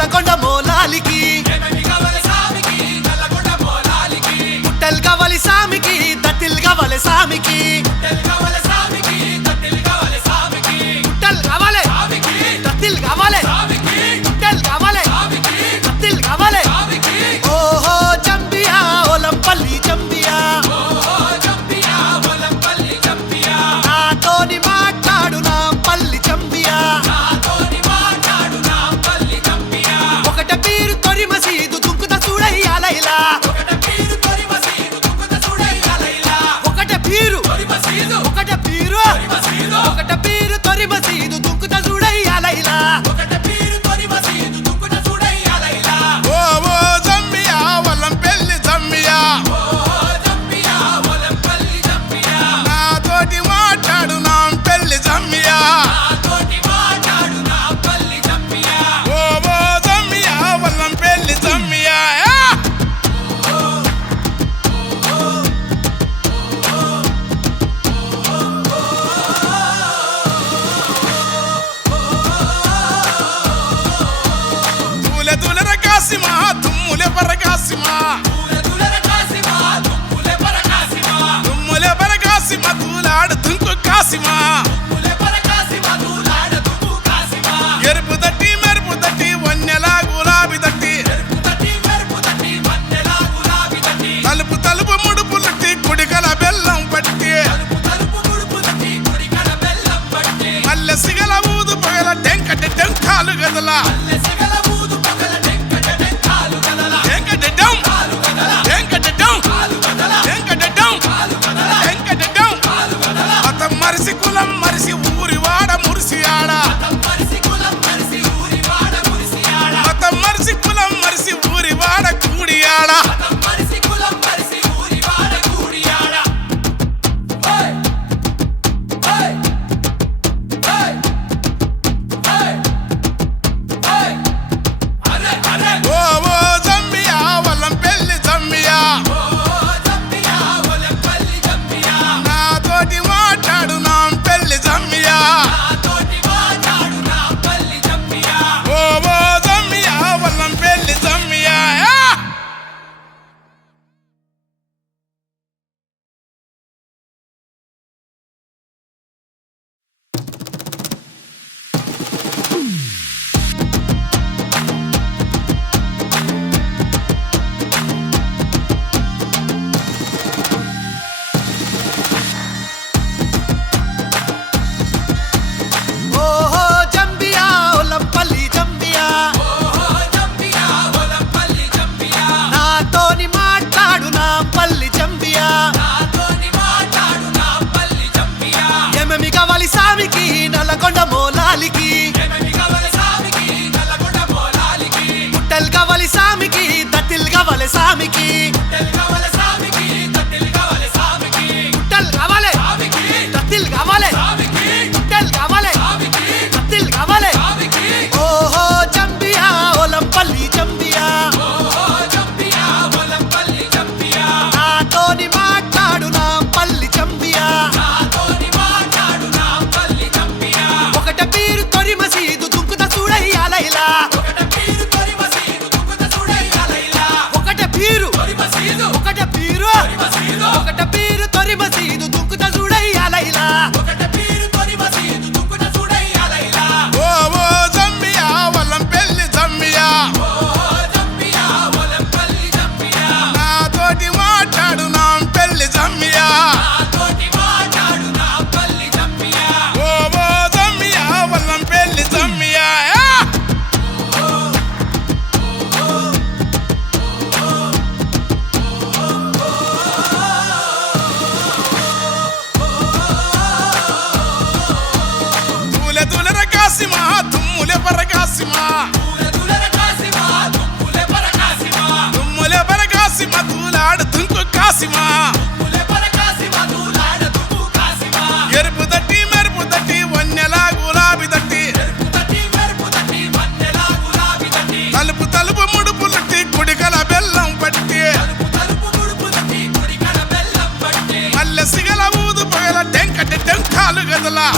నల్లకొండ మోలాలికి. పుట్టెలు కవలి సామికి దతిల్ కవలి సామికి. కాసిమా ఎరుపు తట్టి మెరుపు తట్టి వన్నెలా గులాబీ తట్టి. తలుపు తలుపు ముడుపు తట్టి కుడికల బెల్లం పట్టి. మల్లె సిగల ఊదు పగల టెంకటి టెంకాలు గదలా. sabe que é కాసిమా ఎరుపు తట్టి మెరుపు తట్టి వన్నెలా గులాబీ తట్టి. తలుపు తలుపు ముడుపు తట్టి కుడికల బెల్లం పట్టి. మల్లె సిగల ఊదు పగల టెంకటి టెంకాలు గదలా.